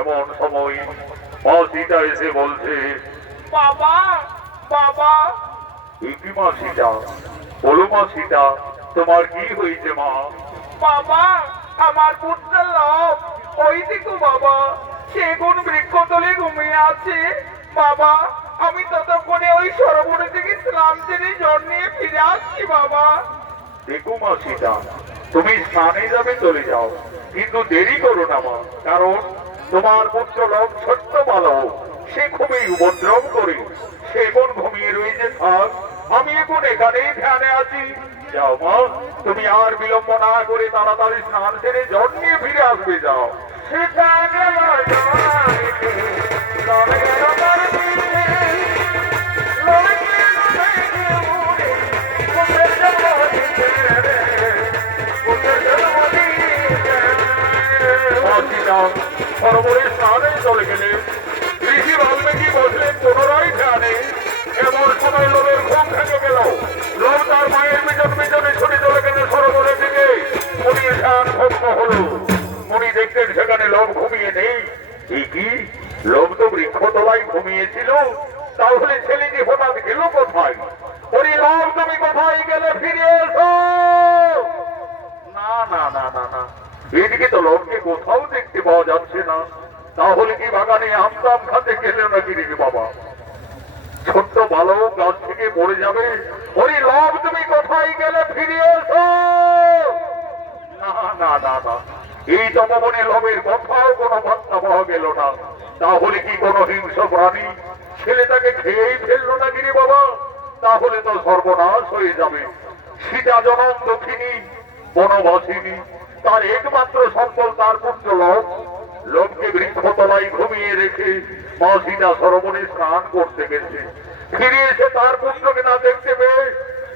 এমন সময় মা সীতা এসে বলছে, বাবা বাবা। কি মা সীতা? বলো মা সীতা, তোমার কি হয়েছে মা? বাবা, আমার পুত্র লাভ ওই দিকে বাবা, সেগুন বৃক্ষতলে ঘুমিয়ে আছে বাবা। আমি ততক্ষণে ওই সরোবরে থেকে স্নান সেরে জল নিয়ে ফিরে আসছি বাবা। দেখো মা সীতা, তুমি স্নানে যাবে চলে যাও, কিন্তু দেরি করো না মা, কারণ তোমার পুত্র লোক ছোট্ট বালক, সে খুবই উপদ্রব করে। সে এখন ঘুমিয়ে রয়েছে, থাক, আমি এখন এখানেই ধ্যানে আছি। যাও মা, তুমি আর বিলম্ব না করে তাড়াতাড়ি স্নান সেরে জল নিয়ে ফিরে আসবে, যাও। সীতা গেল জলানিতে, লবে গেল তার পিছে, লবে গেল দেখে উড়ে, কোথের জন্ম দিতে রে, কোথের জন্ম দিতে রে। মা সীতা সরোবরে স্নানে চলে গেলে ঋষি বাল্মীকি বসলেন পুনরায় ধ্যানে। এমন সময় লোভের ঘুম ভেঙে গেল। লোভ তার মায়ের পিছন পিছনে ছুটে চলে গেল সরোবরের দিকে। মুনির ধ্যান ভগ্ন হলো। মুনি দেখতেন সেখানে লোভ ঘুমিয়ে নেই। কি লোভ তো বৃক্ষতলায় ঘুমিয়েছিল, তাহলে ছেলেটি হঠাৎ গেল কোথায়? ওরে লোভ, তুমি কোথায় গেলে? ফিরে এসো। না না না না না, এদিকে তো লোককে কোথাও দেখতে পাওয়া যাচ্ছে না। তাহলে কি বাগানে আমদাম খাতে গেলে নাকি রে বাবা? ছোট্ট বালক গাছ থেকে পড়ে যাবে। ওরে লোভ, তুমি কোথায় গেলে? ফিরে এসো। না না না না, এই তপবনে লোভের কোথাও কোনো বার্তা পাওয়া গেল না। তাহলে কি কোনো হিংস্র প্রাণী ছেলেটাকে খেয়েই ফেললো নাকি রে বাবা? তাহলে তো সর্বনাশ হয়ে যাবে। সীতা জনম দক্ষিণী বনবাসিনী, তার একমাত্র সম্বল তার পুত্র লোক। লোককে বৃক্ষতলায় ঘুমিয়ে রেখে মা সীতা সরোবরে স্নান করতে গেছে। ফিরে এসে তার পুত্রকে না দেখতে পেয়ে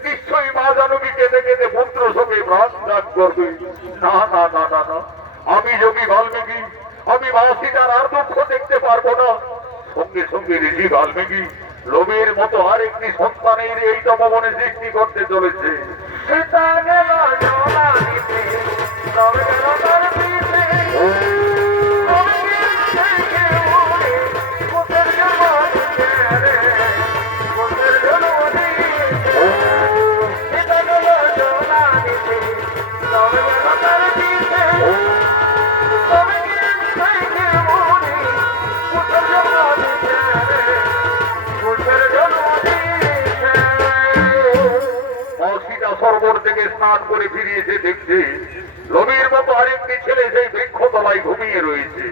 নিশ্চয়ই মা জানকী কেঁদে কেঁদে পুত্র শোকে প্রাণ ত্যাগ করবে। না না না না না, আমি যোগী বাল্মীকি, আমি মা সীতার আর দুঃখ দেখতে পারবো না। সঙ্গে সঙ্গে ঋষি বাল্মীকি লোভের মতো আরেকটি সন্তানের এই তপবনে সৃষ্টি করতে চলেছে। সীতা গেল জলানিতে, লবে গেল তার পিছে, লবে গেল দেখে উড়ে, কোথের জন্ম দিতে রে, কোথের জন্ম দিতে রে। সীতা গেল জলানিতে, লবে গেল তার পিছে, লবে গেল দেখে উড়ে, কোথের জন্ম দিতে রে, কোথের জন্ম দিতে রে। সীতা সরোবর থেকে স্নান করে ফিরিয়েছে, দেখছে লোভের মতো আরেকটি ছেলে সেই বৃক্ষতলায় ঘুমিয়ে রয়েছে।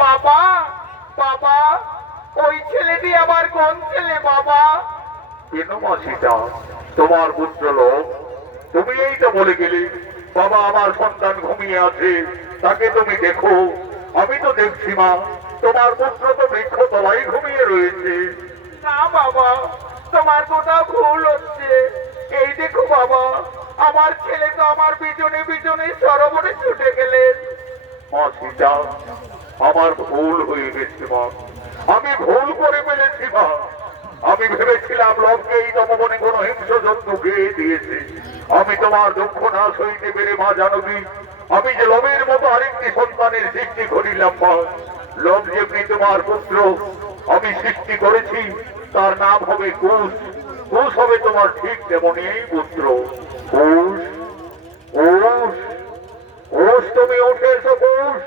বাবা বাবা, ওই ছেলেটি আবার কোন ছেলে বাবা? কেন মা সীতা, তোমার পুত্র লোক। তুমি এই তো বলে গেলে বাবা আমার সন্তান ঘুমিয়ে আছে, তাকে তুমি দেখো। আমি তো দেখছি মা, তোমার পুত্র তো বৃক্ষতলায় ঘুমিয়ে রয়েছে। না বাবা, তোমার কোথাও ভুল হচ্ছে। এই দেখো বাবা, আমার ছেলে তো আমার পিছনে পিছনে সরোবরে ছুটে গেলেন। মা সীতা, আমার ভুল হয়ে গেছে মা, আমি ভুল করে ফেলেছি মা। আমি ভেবেছিলাম লোককে এই তপবনে কোনো হিংস্র জন্তু গেয়ে দিয়েছে। আমি তোমার দুঃখ না সইতে পেরে মা জানকী, আমি যে লোভের মতো আরেকটি সন্তানের সৃষ্টি করিলাম মা। লোভ যেমনি তোমার পুত্র আমি সৃষ্টি করেছি, তার নাম হবে কুশ। কুশ হবে তোমার ঠিক তেমনি এই পুত্র কুশ। কুশ, কুশ, তুমি উঠে এসো কুশ।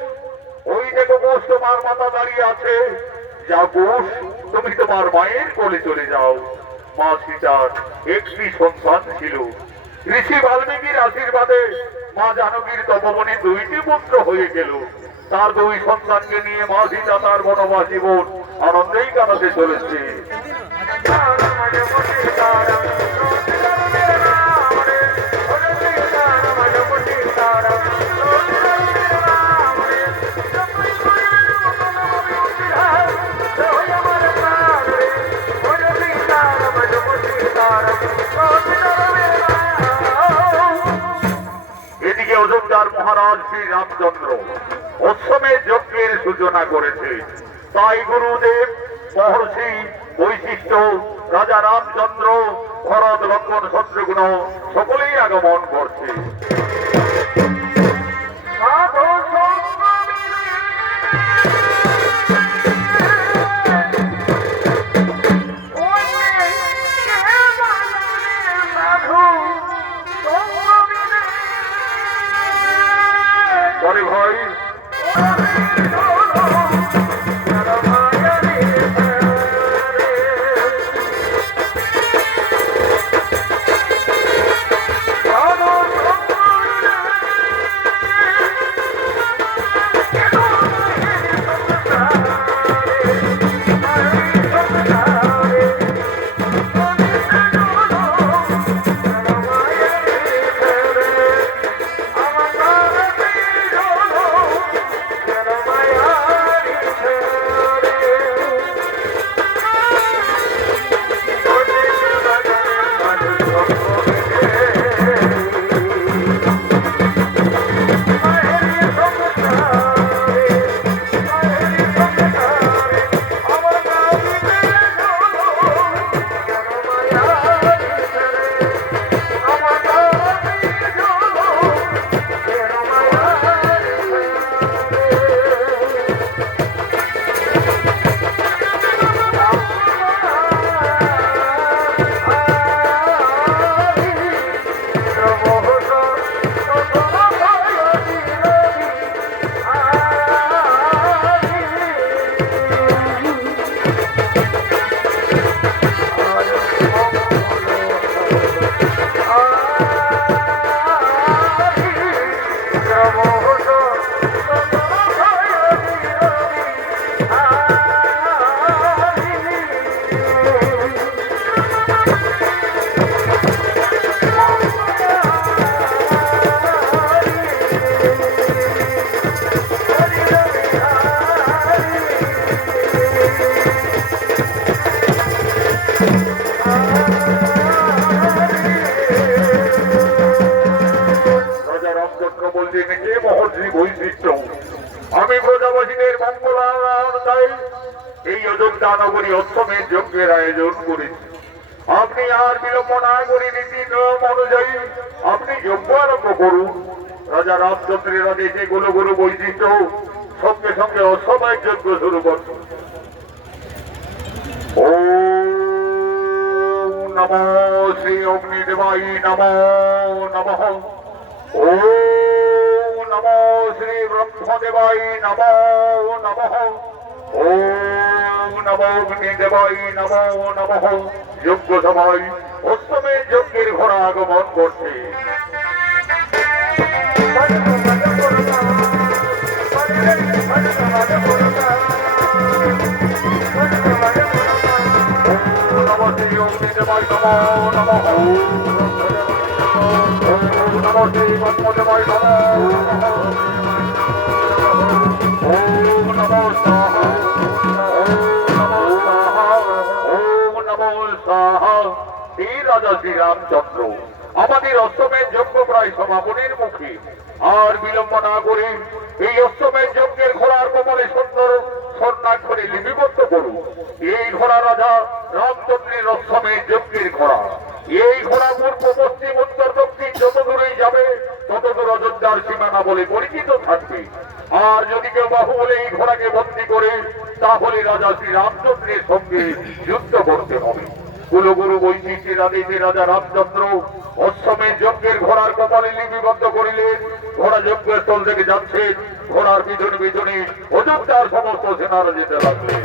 ওই দেখো কুশ, তোমার মাথা দাঁড়িয়ে আছে। যা কুশ, তুমি তোমার মায়ের কোলে চলে যাও। মা সীতার একটি সন্তান ছিল। ঋষি বাল্মীকির আশীর্বাদে মা জানকীর তপবনে দুইটি পুত্র হয়ে গেল। তার দুই সন্তানকে নিয়ে মা সীতা তার বনবাস জীবন আনন্দেই কাটাতে চলেছে। এদিকে অযোধ্যার মহারাজ শ্রী রামচন্দ্র অশ্বমেধ যজ্ঞের সূচনা করেছে। তাই গুরুদেব, মহর্ষি, বৈশিষ্ট্য, রাজা রামচন্দ্র, ভরত, লক্ষ্মণ, শত্রুঘ্ন সকলেই আগমন করছে। সাধু আরে ভাই আমি প্রজাপতিদের মঙ্গলার চাই এই অযোধ্যা নগরী অষ্টমের যজ্ঞের আয়োজন করেছি। আপনি আর বিলম্ব না করে নীতি নিয়ম অনুযায়ী আপনি যজ্ঞ আরম্ভ করুন। রাজা রামচন্দ্রের আদেশে গুলো গুরু বৈশিষ্ট্য সঙ্গে সঙ্গে অসময়ের যজ্ঞ শুরু করছে। ওম নমো শ্রী অগ্নিদেবায় নমো নমঃ। ওম নমো শ্রী ব্রহ্মদেবায় নমো নমঃ। ওম নমো অগ্নিদেবায় নমো নমঃ। যজ্ঞ সভায় অষ্টমের যজ্ঞের ঘোড়া আগমন করছে। নমো শ্রী অগ্নিদেবায় নমো নমঃ। ওম নমো শ্রী ব্রহ্মদেবায় নমো নমঃ। ওম নমো স্বাহা। ওম নমো স্বাহা। এই রাজা শ্রীরামচন্দ্র আমাদের অষ্টমের যজ্ঞ প্রায় সমাপনের মুখে। আর বিলম্ব না করে এই অষ্টমের যজ্ঞের ঘোড়ার কপালে সুন্দর স্বর্ণাক্ষরে লিপিবদ্ধ করুন। এই ঘোড়া রাজা রামচন্দ্রের অষ্টমের যজ্ঞের ঘোড়া। এই ঘোড়া পূর্ব পশ্চিম উত্তর দক্ষিণ যত দূরেই যাবে তত দূর অযোধ্যার সীমানা বলে পরিচিত থাকবে। আর যদি কেউ বাহু বলে এই ঘোড়াকে বন্দী করে তাহলে রাজা শ্রীরামচন্দ্রের সঙ্গে যুদ্ধ করতে হবে। কুলগুরু বৈশিষ্ট্যের আদেশে রাজা রামচন্দ্র অশ্বমের যজ্ঞের ঘোড়ার কপালে লিপিবদ্ধ করিলেন। ঘোড়া যজ্ঞের স্থল থেকে যাচ্ছে, ঘোড়ার পিছনে পিছনে অযোধ্যার সমস্ত সেনারা যেতে লাগলেন।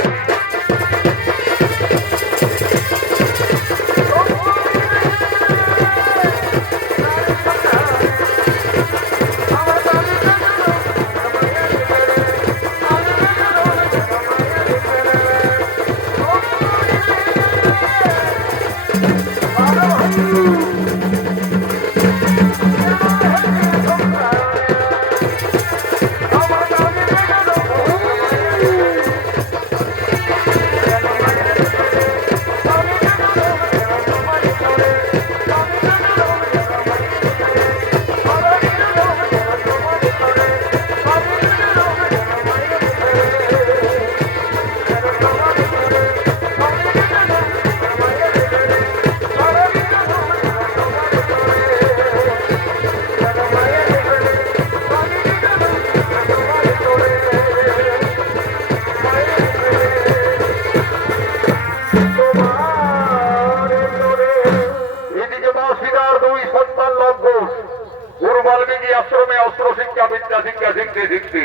শিখতে শিখতে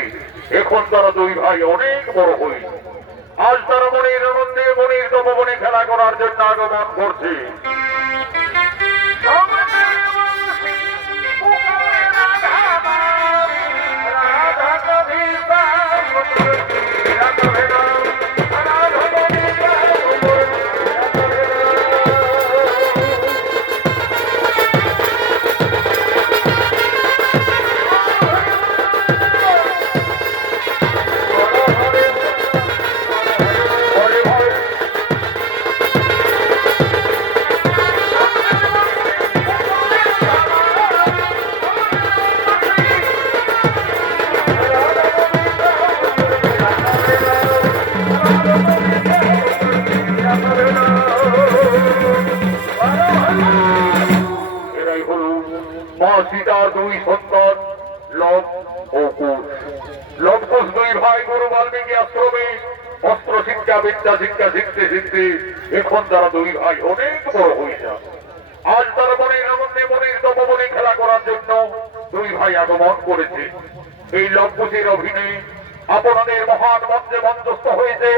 এখন তারা দুই ভাই অনেক বড় হয়েছে। আজ তারা মনির আনন্দে মনির তপবনে খেলা করার জন্য আগমন করছে। এরাই হল মা সীতার দুই সন্তান লব ও কুশ। লব কুশ দুই ভাই গুরু বাল্মীকি আশ্রমে অস্ত্র শিক্ষা বিদ্যা শিক্ষা শিখতে শিখতে এখন তারা দুই ভাই অনেক বড় হয়ে যায়। আজ তারা মনির আনন্দে মনির তপবনে খেলা করার জন্য দুই ভাই আগমন করেছে। এই লব কুশের অভিনয়ে আপনাদের মহান মঞ্চে মঞ্চস্থ হয়েছে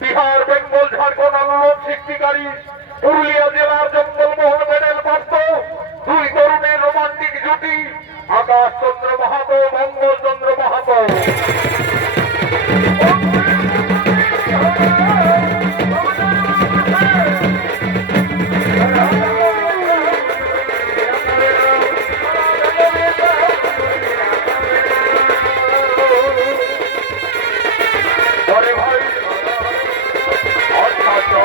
বিহার, বেঙ্গল, ঝাড়খণ্ড আন্দোলন সৃষ্টিকারী পুরুলিয়া জেলার জঙ্গলমহল মেডেল প্রাপ্ত দুই তরুণের রোমান্টিক জুটি আকাশ চন্দ্র মাহাতো, মঙ্গল চন্দ্র মাহাতো। আরে ভাই আচ্ছা আচ্ছা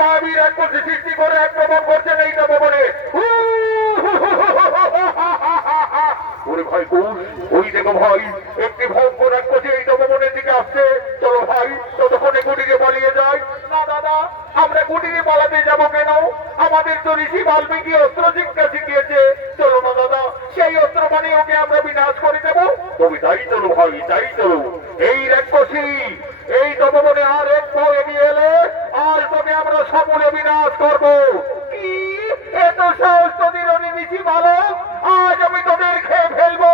মায়াবীর এক বলছি সৃষ্টি করে এক প্রমাণ করছেন এই তপবনে। ওরে ভাই কোষ, ওই দেখো ভাই একটি ভয়ঙ্কর এক বলছি এই তপবনের দিকে আসছে। চলো ভাই ততক্ষণে কুটিরে পালিয়ে যায়। না দাদা, আমরা কুটিরে পালাতে যাব কেন? আমাদের তো ঋষি বাল্মীকি অস্ত্র শিক্ষা শিখিয়েছে। চলো না দাদা, সেই অস্ত্র মানে ওকে আমরা বিনাশ করে দেবো। তুমি তাই চলো ভাই, তাই চলো। এই রাক্ষসী এই তপবনে আর এক পা এগিয়ে এলে আজ তোকে আমরা সমূলে বিনাশ করবো। কি এত সাহস তোদের অনেক বেশি ভালো? আজ আমি তোদের খেয়ে ফেলবো।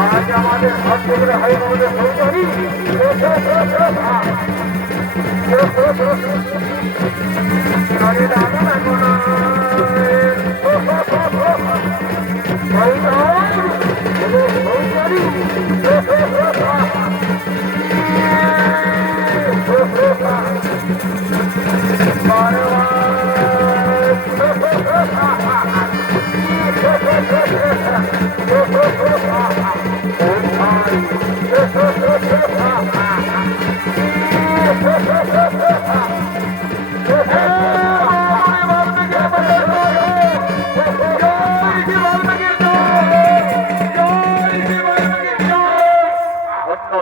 আজ আমাদের হাত থেকে হয় আমাদের সৌন্দরী।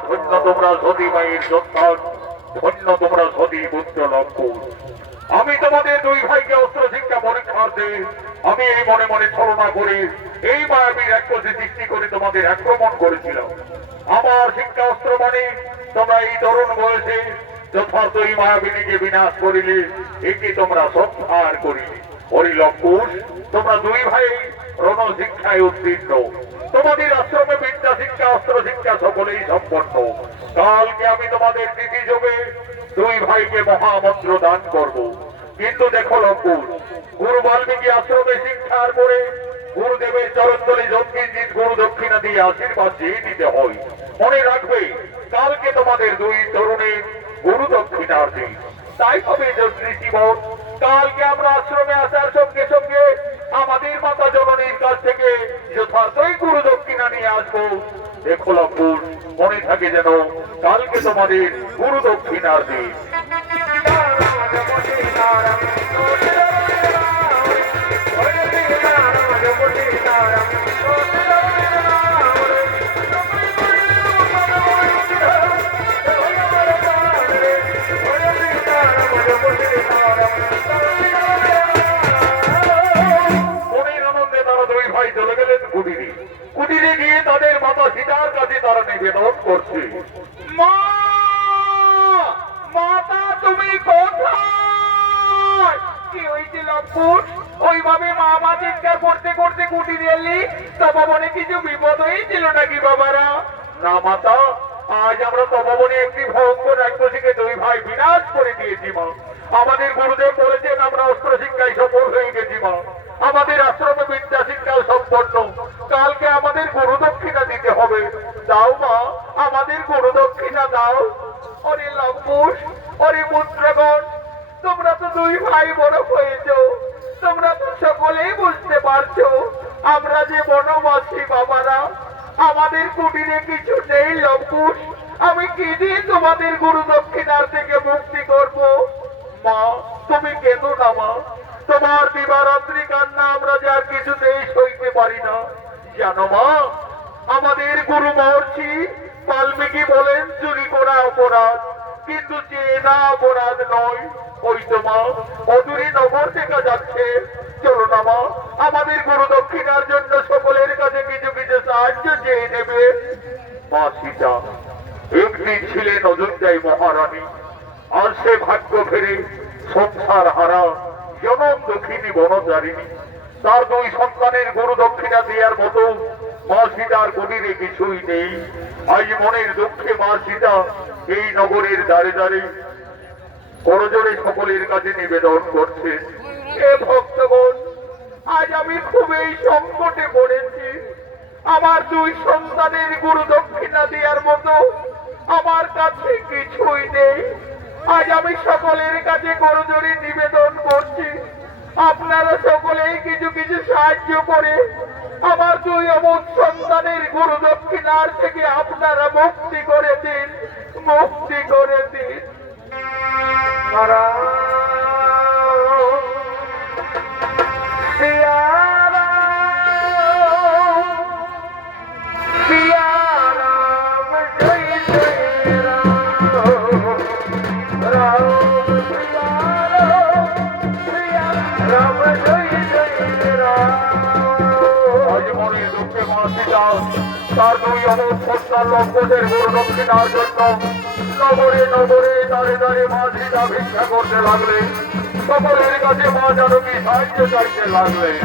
ধন্য তোমরা সতী মায়ের সন্তান, ধন্য তোমরা সতী পুত্র লক্ষ্মণ। আমি তোমাদের দুই ভাইকে অস্ত্র শিক্ষা পরীক্ষার্থে আমি এই মনে মনে ছলনা করে এই মায়াবীর রাক্ষসী সৃষ্টি করে তোমাদের আক্রমণ করেছিলাম। আমার শিক্ষা অস্ত্র মানে তোমরা এই তরুণ বয়সে যথার্থ এই মায়াবিনীকে বিনাশ করিলে, একে তোমরা সংহার করিলে। ওই লক্ষ্মণ, তোমরা দুই ভাই রণ শিক্ষায় উত্তীর্ণ। তোমাদের আশ্রমে বিদ্যা শিক্ষা অস্ত্র শিক্ষা সকলেই সম্পন্ন। কালকে আমি তোমাদের তিথি যোগে দুই ভাইকে মহামন্ত্র দান করব। কিন্তু দেখো লক্ষ্মণ, গুরু বাল্মীকি আশ্রমে শিক্ষার পরে গুরুদেবের চরণতলে যৎকিঞ্চিৎ গুরু দক্ষিণা দিয়ে আশীর্বাদ চেয়ে নিতে হয়। মনে রাখবে কালকে তোমাদের দুই তরুণের গুরু দক্ষিণার দিন। তাই হবে যত্রী জীবন, কালকে আমরা আশ্রমে আসার সঙ্গে সঙ্গে আমাদের মাতা জননীর কাছ থেকে যথার্থই গুরু দক্ষিণা নিয়ে আসবো। দেখো লক্ষ্মণ, মনে থাকে যেন কালকে তোমাদের গুরু দক্ষিণার দিন। মনের আনন্দে তারা দুই ভাই চলে গেলেন কুটিরে। কুটিরে গিয়ে তাদের মাতা সীতার কাছে তারা নিবেদন করছে। মা, মাতা তুমি কোথায়? কি হয়েছে লক্ষ্মণ? ওইভাবে মা মা চিৎকার করতে করতে কুটিরে এলি, তপবনে কিছু বিপদ হয়েছিল নাকি বাবারা? না মাতা, আজ আমরা তপবনে একটি ভয়ঙ্কর রাক্ষসীকে দুই ভাই বিনাশ করে দিয়েছি মা। আমাদের গুরুদেব বলেছেন আমরা অস্ত্র শিক্ষায় সফল হয়ে গেছি মা। আমাদের আশ্রমে বিদ্যা শিক্ষাও সম্পন্ন। কালকে আমাদের গুরু দক্ষিণা দিতে হবে। দাও মা, আমাদের গুরু দক্ষিণা দাও। ওরে লক্ষ্মণ, ওরে পুত্রগণ, তোমরা তো দুই ভাই বড় হয়েছ, তোমরা তো সকলেই বুঝতে পারছো আমরা যে বনবাসী বাবারা, আমাদের কুটিরে কিছু নেই লক্ষ্মণ। আমি কি দিয়ে তোমাদের গুরু দক্ষিণার থেকে মুক্তি করব? মা, তুমি কেঁদো না মা। তোমার দিবারাত্রি কান্না আমরা যে আর কিছুতেই সইতে পারি না। জানো মা, আমাদের গুরু মহর্ষি বাল্মীকি বলেন চুরি করা অপরাধ, কিন্তু চেনা অপরাধ নয়। ওই তো মা, অদূরে নগর দেখা যাচ্ছে। চলো না মা, আমাদের গুরু দক্ষিণার জন্য সকলের কাছে কিছু কিছু সাহায্য চেয়ে নেবে। মা সীতা একদিন ছিলেন অযোধ্যায় মহারানী, আর সে ভাগ্য ফেরে সংসার হারা জনম দক্ষিণী বনচারিণী। তার দুই সন্তানের গুরু দক্ষিণা দেওয়ার মতো মা সীতার কুটিরে কিছুই নেই। আজ মনের দুঃখে মা সীতা এই নগরের দ্বারে দ্বারে করজোড়ে সকলের কাছে নিবেদন করছে। হে ভক্তগণ, আজ আমি খুবই সংকটে পড়েছি। আমার দুই সন্তানের গুরু দক্ষিণা দেওয়ার মতো আমার কাছে কিছুই নেই। আজ আমি সকলের কাছে করজোড়ে নিবেদন করছি, আপনারা সকলেই কিছু কিছু সাহায্য করে আমার দুই অমুক সন্তানের গুরু দক্ষিণার থেকে আপনারা মুক্তি করে দিন, মুক্তি করে দিন। আজ মনের দুঃখে মা সীতা তার দুই অমুক সন্তান লঙ্কনের গুরু দক্ষিণার জন্য নগরে নগরে দাঁড়ে দাঁড়ে মা সীতা ভিক্ষা করতে লাগলেন। সকলের কাছে মা জানকী সাহায্য চাইতে লাগলেন।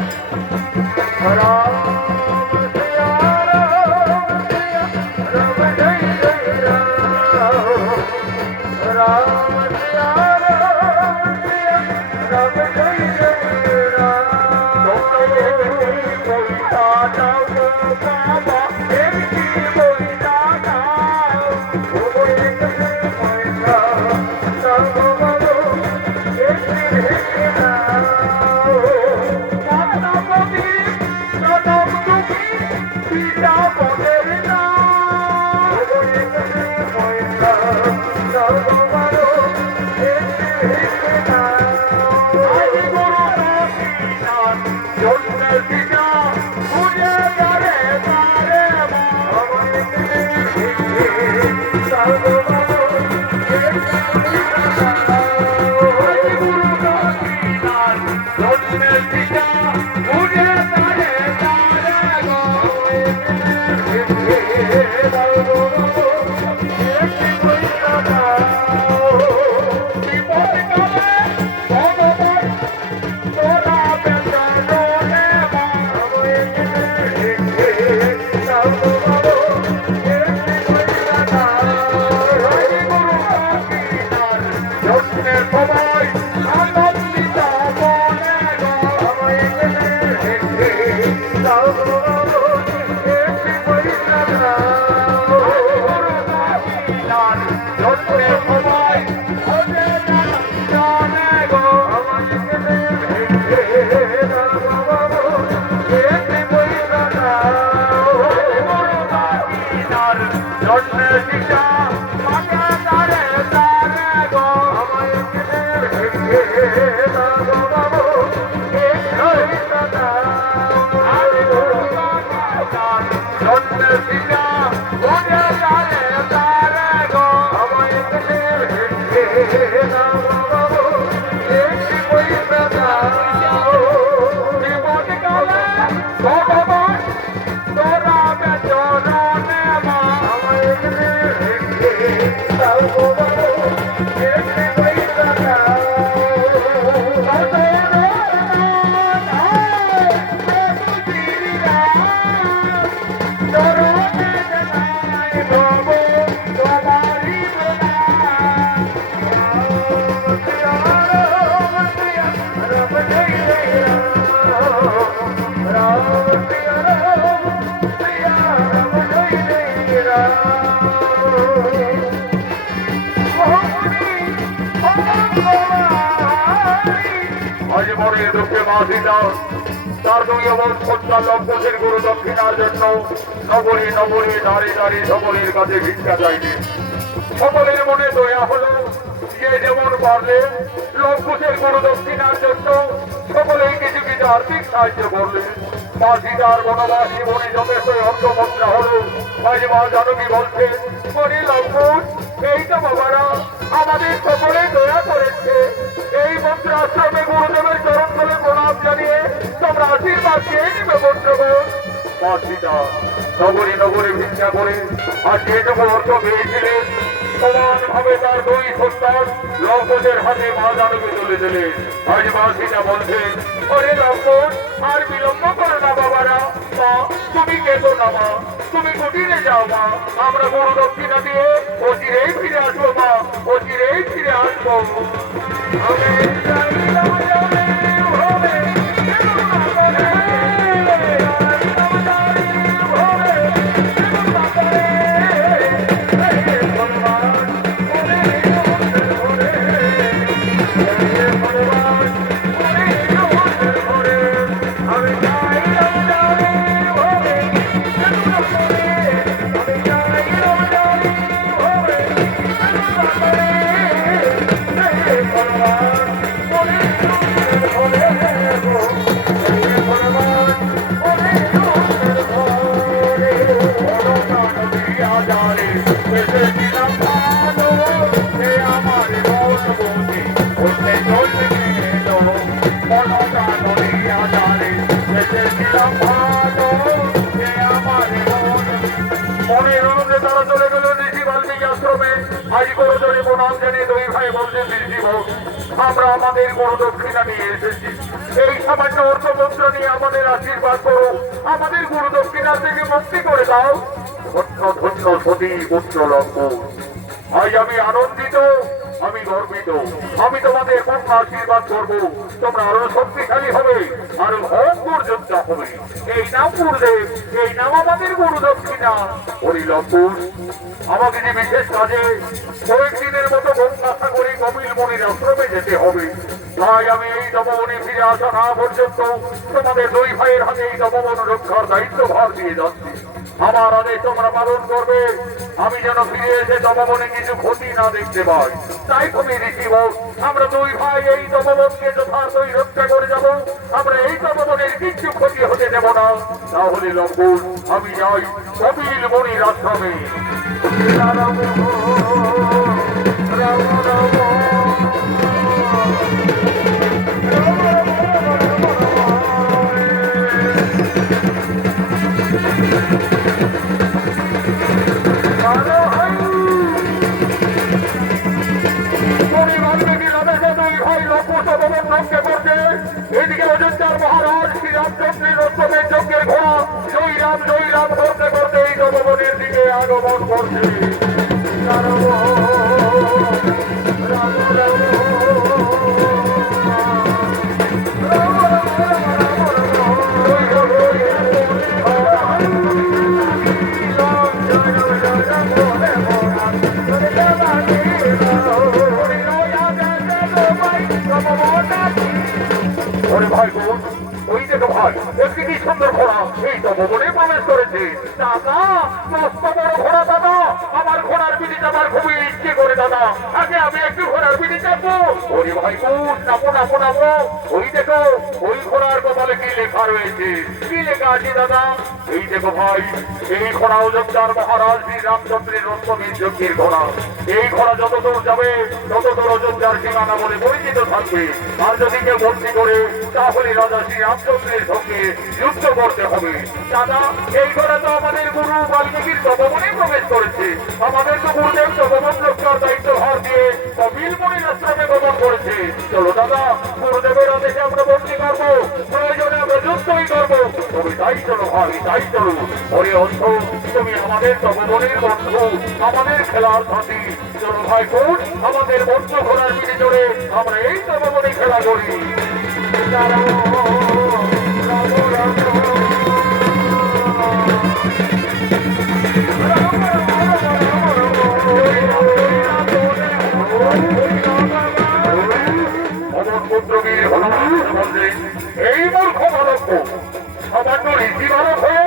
তার দুই অমর সন্তান লঙ্কনের গুরু দক্ষিণার জন্য নগরী নগরী দাঁড়ে দাঁড়ে সকলের কাছে ভিক্ষা চাইলেন। সকলের মনে দয়া হলো, যে যেমন পারলে লঙ্কুশের গুরু দক্ষিণার জন্য সকলেই কিছু কিছু আর্থিক সাহায্য করলেন। মা সীতার বনবাস জীবনে যথেষ্ট অর্থমন্ত্রা হলো। আজ মা জানকী বলছে, বলি লঙ্কুশ, এই তো বাবারা আমাদের সকলে দয়া করেছে, এই মন্ত্র আশ্রমে গুরুদেবের চরণ তলে প্রণাম জানিয়ে তোমরা আশীর্বাদ চেয়ে নিবে বন্ধুগণ। মা সীতা নগরে নগরে ভিক্ষা করে আর যেটুকু অর্থ পেয়েছিলেন সমানভাবে তার দুই সন্তান লঙ্কনের হাতে মা জানকে তুলে দিলেন। আজ মা সীতা বলছেন, ওরে লঙ্কন, আর বিলম্ব করো না বাবারা। মা, তুমি কেঁদো না মা, তুমি কুটিরে যাও মা, আমরা গরু দক্ষিণা দিয়ে অচিরেই ফিরে আসবো মা, অচিরেই ফিরে আসবো। আমি জানিলাম জানি হবে, কেন না করে? মনের আনন্দে তারা চলে গেল ঋষি বাল্মীকি আশ্রমে। আজ গরুজনে প্রণাম জানিয়ে দুই ভাই বলছেন, ঋষি ভোগ, আমরা আমাদের গরু দক্ষিণা নিয়ে এসেছি। এই সামান্য অর্থমন্ত্র নিয়ে আমাদের আশীর্বাদ করো, আমাদের গরু দক্ষিণা থেকে মুক্তি করে দাও। ধন্য ধন্য সতী পুত্র লঙ্কন, আজ আমি আনন্দিত, আমি গর্বিত। আমি তোমাদের পূর্ণ আশীর্বাদ করবো, তোমরা আরো শক্তিশালী হবে, আরো ভয়ঙ্কর যোদ্ধা হবে। এই নাম গুরুদেব, এই নাম আমাদের গুরু দক্ষিণা। হরি লঙ্কন, আমাকে যে বিশেষ কাজে কয়েকদিনের মতো গঙ্গাসা করে কপিল মুনির আশ্রমে যেতে হবে। তাই আমি এই তপবনে ফিরে আসা না পর্যন্ত তোমাদের দুই ভাইয়ের হাতে এই তপবন রক্ষার দায়িত্ব ভার দিয়ে যাচ্ছি। আমার আদেশ তোমরা পালন করবে, আমি যেন ফিরে এসে তপবনে কিছু ক্ষতি না দেখতে পাই। তাই তুমি ঋষি বল, আমরা দুই ভাই এই তপবনকে যথার্থই রক্ষা করে যাব। আমরা এই তপবনের কিছু ক্ষতি হতে দেব না। তাহলে লঙ্কন, আমি যাই কপিল মুনির আশ্রমে। রাম রাম এদিকে অযোধ্যার মহারাজ শ্রীরামচন্দ্রের উৎসবের যজ্ঞের ঘোড়া জয় রাম করতে করতে এই তপবনের দিকে আগমন করছে। ওরে ভাই বোন, ওই দেখো ভাই, একটি কি সুন্দর ঘোড়া এই তপবনে প্রবেশ করেছে। দাদা, মস্ত বড় ঘোড়া দাদা, আমার ঘোড়ার পিঠে যাবার খুবই ইচ্ছে করে দাদা, আগে আমি একটু ঘোড়ার পিঠে যাবো। ওরে ভাই বোন, নামো নামো নামো। ওই দেখো, ওই ঘোড়ার কপালে কি লেখা রয়েছে, কি লেখা আছে দাদা? এই দেখো ভাই, এই ঘোড়া অযোধ্যার মহারাজ শ্রী রামচন্দ্রের অষ্টমীর যজ্ঞের ঘোড়া। এই ঘোড়া যত দূর যাবে তত দূর অযোধ্যার সীমানা বলে পরিচিত থাকবে। আর যদি কেউ বন্দি করে, তাহলে রাজা শ্রী রামচন্দ্রের সঙ্গে যুদ্ধ করতে হবে। দাদা, এই ঘোড়া তো আমাদের গুরু বাল্মীকির তপবনে প্রবেশ করেছে। আমাদের তো গুরুদেব তপবন রক্ষার দায়িত্ব ভার দিয়ে কপিল মুনির আশ্রমে গমন করেছে। চলো দাদা, গুরুদেবের আদেশে আমরা বন্দি করবো, প্রয়োজনে আমরা যুদ্ধই করবো। তুমি তাই চলো ভাই, তাই চলো। ওরে অন্ধ, তুমি আমাদের তপবনের বন্ধু, আমাদের খেলার সাথী। চলো ভাই বোন, আমাদের বন্ধু ঘোড়ার পিঠে চড়ে আমরা এই তপবনে খেলা করি। এই মূর্খ বালক সামান্য ঋষি বালক হয়ে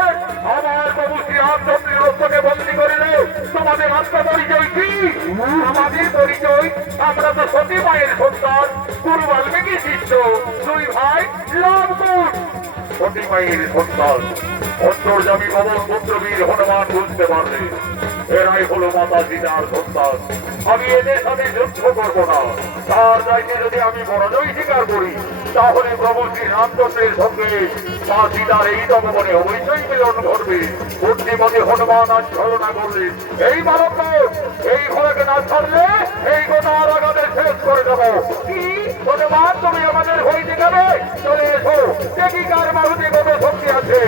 আমার প্রভু শ্রী রামচন্দ্রের রক্ষকে বন্দী করিলে তোমাদের আত্মপরিচয় কি? আমাদের পরিচয়, আমরা তো সতী মায়ের সন্তান, গুরু বাল্মীকি শিষ্য, দুই ভাই লঙ্কন। সতী মায়ের সন্তান অন্তর্যামী পবন পুত্রবীর হনুমান বুঝতে পারলে এরাই হলো মাতা সীতার সন্তান। আমি এদের সাথে যুদ্ধ করবো না, তার দায়িত্বে যদি আমি পরাজয় স্বীকার করি, তাহলে প্রভু শ্রী রামচন্দ্রের সঙ্গে মা সীতার এই তপবনে অবশ্যই মিলন ঘটবে। বুদ্ধিমতী হনুমান আজ ছলনা করলে এই বালক এই ঘোড়াকে না ছাড়লে এই গোটা আগাদের শেষ করে দেবো। কি হনুমান, তুমি আমাদের ভয় দেখাবে? চলে এসো, দেখি কার মারুতি কত শক্তি আছে।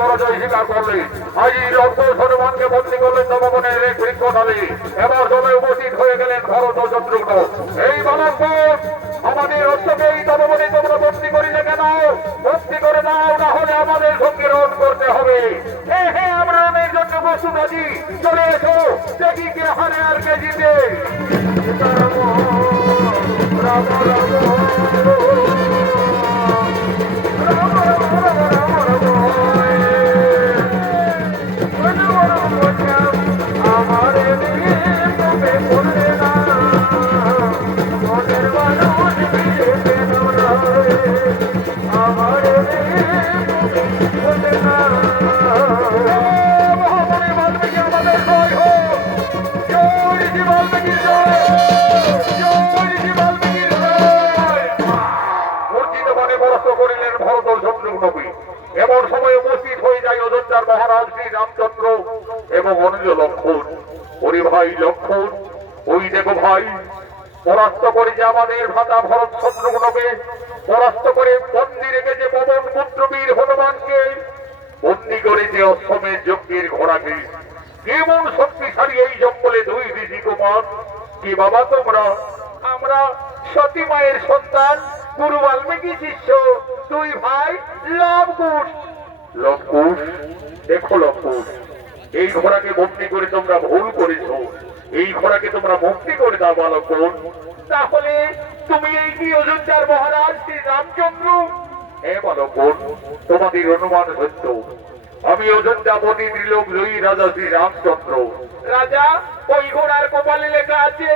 পরাজয় স্বীকার করলে আজ লঙ্কন হনুমানকে বন্দী করলেন তপবনের এক বৃক্ষডালে। এবার সবাই উপস্থিত হয়ে গেলেন ভরত ও শত্রুঘ্ন। এই বালক আমাদের অশ্বকে এই তপবনে তোমরা বন্দী করিলে কেন? মুক্তি করে দাও, না হলে আমাদের সঙ্গে রণ করতে হবে। হ্যাঁ হ্যাঁ, আমরা রণের জন্য প্রস্তুত আছি। চলে এসো, দেখি কে হারে আর কে জিতে। রাম রাম এমন সময় উপস্থিত হয়ে যায় অযোধ্যার মহারাজ শ্রী রামচন্দ্র এবং অনুজ লক্ষণ। ওরে ভাই লক্ষণ, ওই দেখো ভাই, পরাস্ত করেছে আমাদের ভ্রাতা ভরত শত্রুঘ্নকে, পরাস্ত করে বন্দি রেখেছে পবন পুত্র বীর হনুমানকে, বন্দি করেছে অশ্বমের যজ্ঞের ঘোড়াকে। কেমন শক্তিশালী এই জঙ্গলে দুই ঋষি কুমার। কি বাবা তোমরা? আমরা সতী মায়ের সন্তান, গুরু বাল্মীকি শিষ্য, দুই ভাই লবকুশ। লবকুশ, দেখো লবকুশ, এই ঘোড়াকে বন্দি করে তোমরা ভুল করেছো। এই ঘোড়াকে তোমরা মুক্তি করে দাও বালক। তাহলে তুমি এই কি অযোধ্যার মহারাজ শ্রী রামচন্দ্র? হ্যাঁ বালক, তোমাদের অনুমান সত্য। আমি অযোধ্যাপতি ত্রিলোক জয়ী রাজা শ্রী রামচন্দ্র। রাজা, ওই ঘোড়ার কপালে লেখা আছে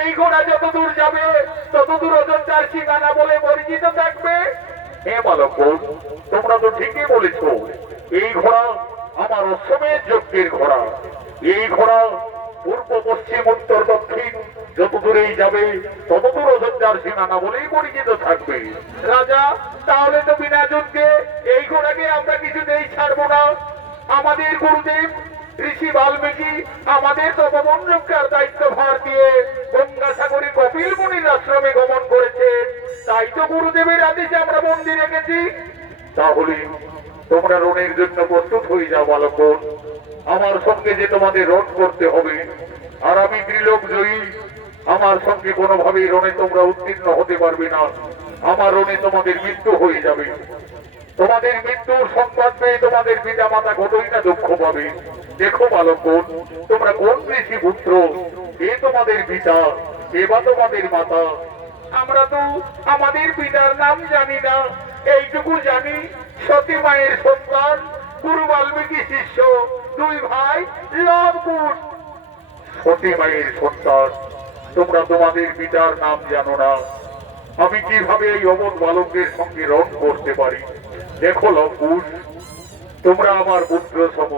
এই ঘোড়া যত দূর যাবে তত দূর অযোধ্যার সীমানা বলে পরিচিত থাকবে। হ্যাঁ বালক, তোমরা তো ঠিকই বলেছ। এই ঘোড়া আমার অশ্বমের যজ্ঞের ঘোড়া। এই ঘোড়া পূর্ব পশ্চিম উত্তর দক্ষিণ যত দূরেই যাবে তত দূর অযোধ্যার সীমানা বলেই পরিচিত থাকবে। রাজা, তাহলে তো বিনা যুদ্ধে এই ঘোড়াকে আমরা কিছুতেই ছাড়বো না। আমাদের গুরুদেব ঋষি বাল্মীকি আমাদের তপবন রক্ষার দায়িত্ব ভার দিয়ে গঙ্গাসাগরে কপিল মুনির আশ্রমে গমন করেছে। তাই তো গুরুদেবের আদেশে আমরা বন্দি রেখেছি। তাহলে তোমরা রণের জন্য প্রস্তুত হয়ে যাও বালক। আমার সঙ্গে যে তোমাদের রণ করতে হবে, আর আমি ত্রিলোক জয়ী। আমার সঙ্গে কোনোভাবেই রণে তোমরা উত্তীর্ণ হতে পারবে না। আমার রণে তোমাদের মৃত্যু হয়ে যাবে। তোমাদের মৃত্যুর সংবাদ পেয়ে তোমাদের পিতা মাতা কতই না দুঃখ পাবে। দেখো বালক, তোমরা কোন ঋষি পুত্র? কে তোমাদের পিতা, কে বা তোমাদের মাতা? আমরা তো আমাদের পিতার নাম জানি না। এইটুকু জানি সতী মায়ের সন্তান, গুরু বাল্মীকি শিষ্য, দুই ভাই লবকুশ। সতী মায়ের সন্তান, তোমরা তোমাদের পিতার নাম জানো না? আমি কিভাবে এই অবধ বালকদের সঙ্গে রণ করতে পারি? দেখো লবকুশ, তোমরা আমার পুত্র সম।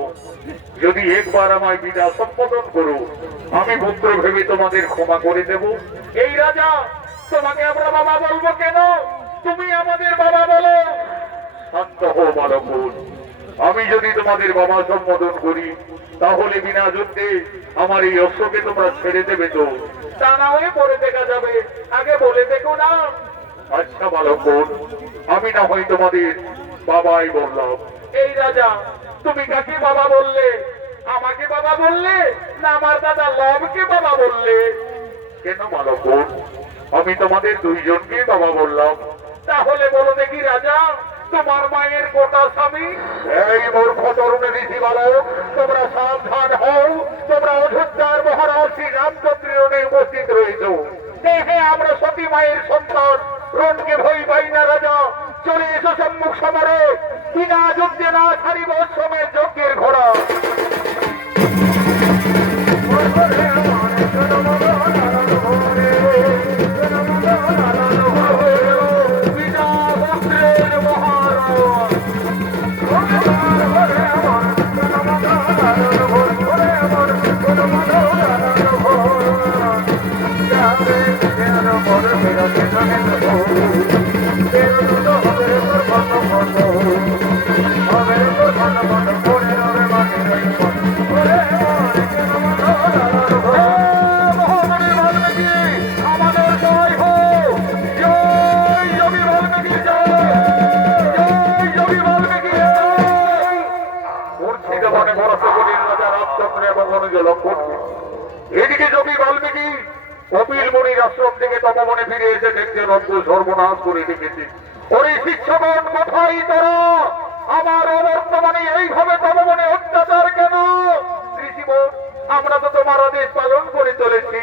যদি একবার আমায় বিনা সম্বোধন করো, আমি পুত্র ভেবে তোমাদের ক্ষমা করে দেব। এই রাজা, তোমাকে আমরা বাবা বলবো কেন? তুমি আমাদের বাবা বলো। শান্ত হও বালক। আমি যদি তোমাদের বাবা সম্বোধন করি, তাহলে বিনা যুদ্ধে আমার এই অশ্বকে তোমরা ছেড়ে দেবে তো? তা না হয়ে পরে দেখা যাবে, আগে বলে দেখো না। আচ্ছা বালক, আমি না হয় তোমাদের বাবাই বললাম। এই রাজা, তুমি কাকে বাবা বললে? আমাকে বাবা বললে না আমার দাদা লবকে বাবা বললে? কেন বালক, আমি তোমাদের দুইজনকে বাবা বললাম। তাহলে বলো দেখি রাজা, তোমার মায়ের গোটা স্বামী। এই মূর্খ তরুণী ঋষি বালক, তোমরা সাবধান হও। তোমরা অযোধ্যার মহারাজ শ্রী রামচন্দ্রের রণে উপস্থিত রয়েছ। দেখে আমরা সতী মায়ের সন্তান রণকে ভয় পাই না রাজা। চলে এসো সম্মুখ সমরে, বিনা যুদ্ধে না ছাড়িব শ্রমের যজ্ঞের ঘোড়া। এদিকে যোগী বাল্মীকি কপিল মুনির আশ্রম থেকে তপবনে ফিরে এসে দেখছে রঙ্গ সর্বনাশ করে রেখেছে। ওরে শিষ্যগণ, কোথায় তোরা? আমার অবর্তমানে এইভাবে তপবনে অত্যাচার কেন? ঋষিবর, আমরা তো তোমার আদেশ পালন করে চলেছি।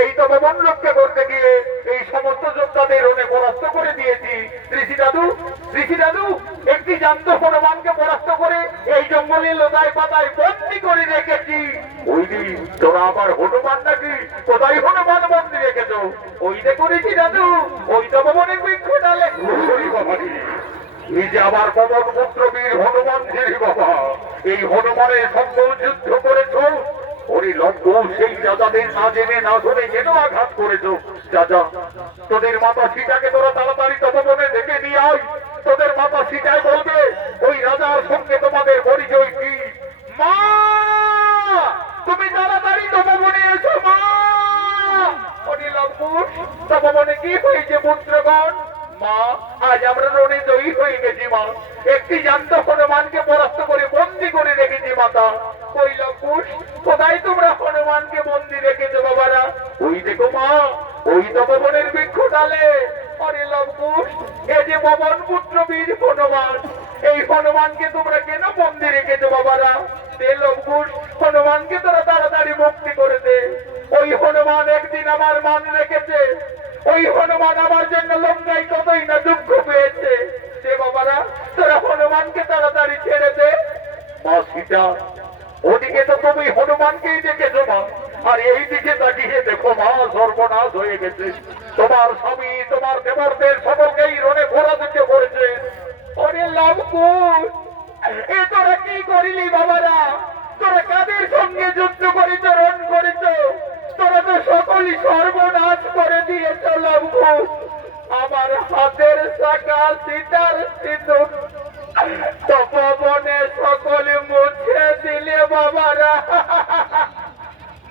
এই তপবন রক্ষা করতে গিয়ে এই সমস্ত যোদ্ধাদের রণে পরাস্ত করে দিয়েছি। ঋষি দাদু, একটি জান্ত হনুমানকে পরাস্ত করে এই জঙ্গলে লতায় পাতায় বন্দি করে রেখেছি। ওই দিন তোরা আবার হনুমান নাকি? কোথায় হনুমান বন্দি রেখেছ? ওই দেখো ঋষি দাদু, ওই তপবনের বৃক্ষ ডালে। এই যে আবার পবন পুত্র বীর হনুমান ঝিরি বাবা, এই হনুমানের সঙ্গে যুদ্ধ করেছ। ওরে লক্ষ্য, সেই রাজাদের না জেনে না শুনে কেন আঘাত করেছ? রাজা, তোদের মাতা সীতাকে তোরা তাড়াতাড়ি তপবনে ডেকে নিয়ে আয়। তোদের মাতা সীতায় বলবে ওই রাজার সঙ্গে তোমাদের পরিচয় কি। মা, তুমি তাড়াতাড়ি তপবনে এসো। মা, ওরে লক্ষ্য, তপবনে কি হয়েছে পুত্রগণ? মা, আজ আমরা রণে জয়ী হয়ে গেছি। মা, একটি জান্ত হনুমানকে পরাস্ত করে বন্দি করে রেখেছি। মাতা, ওই লকুশ, কোথায় তোমরা হনুমানকে বন্দি রেখেছো বাবারা? ওই দেখো মা, ওই তপবনের বৃক্ষ ডালে। আরে লকুশ, এ যে পবন পুত্র বীর হনুমান, এই হনুমানকে তোমরা কেন বন্দি রেখেছো বাবারা? দে লকুশ, হনুমানকে তোরা তাড়াতাড়ি মুক্তি করে দে। ওই হনুমান একদিন আমার মান রেখেছে। ওই হনুমান আমার জন্য লঙ্কায় কতই না দুঃখ পেয়েছে। সে বাবারা, তোরা হনুমানকে তাড়াতাড়ি ছেড়ে দে। মা সীতা, ওদিকে তো তুমি হনুমানকেই দেখেছো মা, আর এই দিকে তাকিয়ে দেখো মা, সর্বনাশ হয়ে গেছে। তোমার স্বামী তোমার দেবরদের সকলকেই রণে পরাজিত করেছে। ওরে লবকুশ, এ তোরা কি করিলি বাবারা? তোরা কাদের সঙ্গে যুদ্ধ করেছ, রণ করেছ? তোরা তো সকলই সর্বনাশ করে দিয়েছ লবকুশ। আমার হাতের শাখা সীতার সিঁদুর তপবনে সকলে মুছে দিলে বাবারা।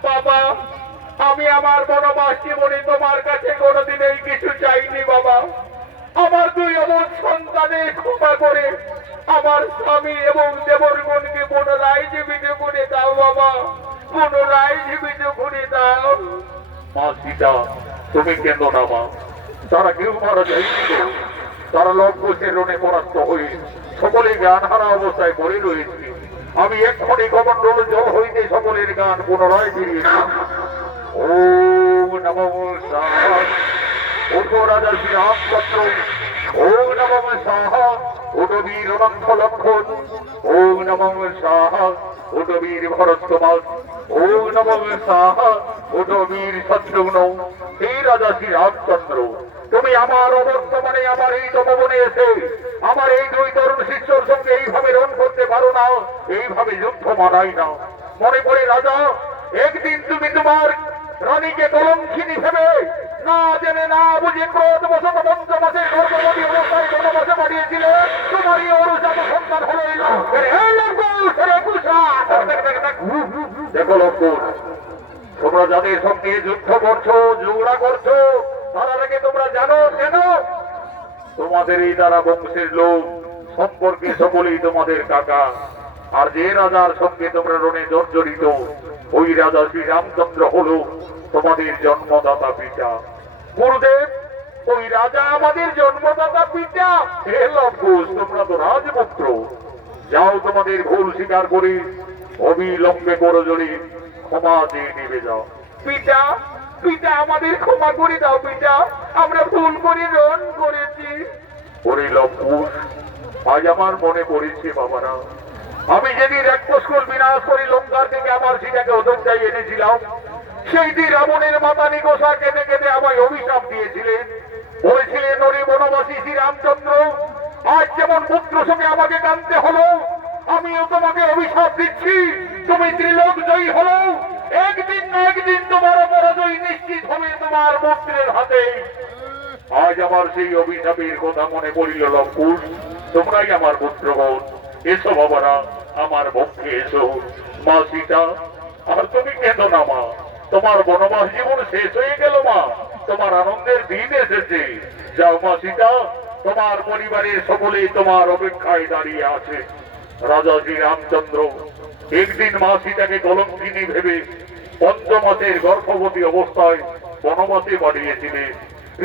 বাবা, আমি আমার বনবাস জীবনে তোমার কাছে কোনোদিন এই কিছু চাইনি বাবা। আমার দুই অবধ সন্তানের ক্ষমা করে আমার স্বামী এবং দেবরগণকে পুনরায় জীবিত করে দাও বাবা, পুনরায় জীবিত করে দাও। মা সীতা, তুমি কেন না মা? তারা কেউ মারা যায়নি, তারা লঙ্কুশের রণে পরাস্ত হয়ে সকলে জ্ঞান হারা অবস্থায় পড়ে রয়েছে। আমি এক্ষণে কমণ্ডল জল হইতে সকলের গান পুনরায় ফিরিয়েছি। ওম নমো সাহা, ওঠো রাজা শ্রী রামচন্দ্র। ওম নমো সাহা, ওঠো বীর অনন্ত লক্ষণ। ওম নমো সাহা, ওঠো বীর ভরতকুমার। ওম নমো সাহা, ওঠো বীর শত্রুঘ্ন। হে রাজা শ্রী রামচন্দ্র, তুমি আমার অবর্তমানে আমার এই তপবনে এসে আমার এই দুই তরুণ শিষ্যর সঙ্গে এইভাবে রণ করতে পারো না, এইভাবে যুদ্ধ মানাই না। মনে করে রাজা, একদিন তুমি তোমার রানীকে কলঙ্কিনী ভেবে না জেনে না বুঝে ক্রোধ বশত পঞ্চমাসের গর্ভবতী অবস্থায় বনবাসে পাঠিয়েছিলে। তোমারই অরুজাত সন্তান হলো এই লঙ্কের। দেখো লঙ্কুশ, তোমরা যাদের সঙ্গে যুদ্ধ করছো, ঝগড়া করছো, তারা থেকে তোমরা জানো কেন? তোমাদের এই দ্বারা বংশের লোক সম্পর্কে সকলেই তোমাদের কাকা। আর যে রাজার সঙ্গে তোমরা রণে জর্জরিত, ওই রাজা শ্রী রামচন্দ্র হলো তোমাদের জন্মদাতা পিতা। গুরুদেব, ওই রাজা আমাদের জন্মদাতা পিতা। হে লবকুশ, তোমরা তো রাজপুত্র, যাও তোমাদের ভুল স্বীকার করে অবিলম্বে করজোড়ে ক্ষমা দিয়ে নিবে যাও। পিতা, পিতা আমাদের ক্ষমা করে দাও পিতা, আমরা ভুল করে রণ করেছি। ওরে লবকুশ, আজ আমার মনে পড়েছে বাবারা, আমি যেদিন রাক্ষসকুল বিনাশ করে লঙ্কার থেকে আমার সীতাকে অযোধ্যায় এনেছিলাম, সেই দিন রাবণের মাতা নিকষা কেঁদে কেঁদে আমায় অভিশাপ দিয়েছিলেন। বলেছিলেন, ওরে বনবাসী শ্রীরামচন্দ্র, আজ যেমন পুত্র সঙ্গে আমাকে কাঁদতে হলো, আমিও তোমাকে অভিশাপ দিচ্ছি, তুমি ত্রিলোক জয়ী হলো, একদিন না একদিন তোমার পরাজয় নিশ্চিত হবে তোমার পুত্রের হাতে। আজ আমার সেই অভিশাপের কথা মনে পড়িল লবকুশ, তোমরাই আমার পুত্রগণ, এসো বাবারা, আমার পক্ষে এসো। মা সীতা, আর তুমি কেঁদো না মা, তোমার বনবাস জীবন শেষ হয়ে গেল মা, তোমার আনন্দের দিন এসেছে। যাও মা সীতা, তোমার পরিবারের সকলেই তোমার অপেক্ষায় দাঁড়িয়ে আছে। রাজা শ্রীরামচন্দ্র একদিন মা সীতাকে কলঙ্কিনী ভেবে পঞ্চমাসের গর্ভবতী অবস্থায় বনবাসে পাঠিয়েছিলেন।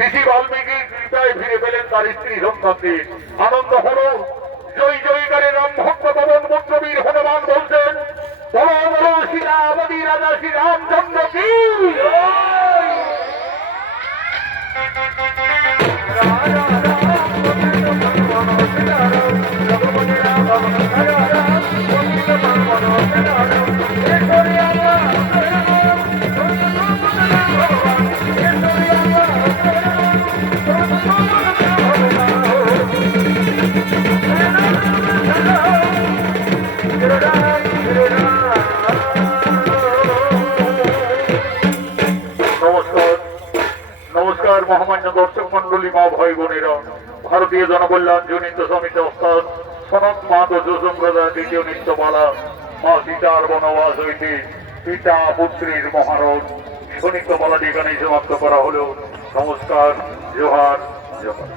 ঋষি বাল্মীকি কৃপায় ফিরে পেলেন তার স্ত্রী সন্তানকে। আনন্দ হলো, জয় জয়কারে রাম ভক্ত পবন পুত্রবীর হনুমান বলছেন, বলো বলো সীতাবতী রাজা শ্রীরামচন্দ্র কি নমস্কার মহামান্য দর্শক মন্ডলী, মা ভাই বোনেরা, ভারতীয় জনকল্যাণ জনিত সমিতি অর্থাৎ সনত মাত ও সম্প্রদায় দ্বিতীয় নৃত্যমালা মা সীতার বনবাস হইতে পিতা পুত্রীর মহারণ নৃত্যমালাটি এখানেই সমাপ্ত করা হলো। নমস্কার, জোহার, জোহার।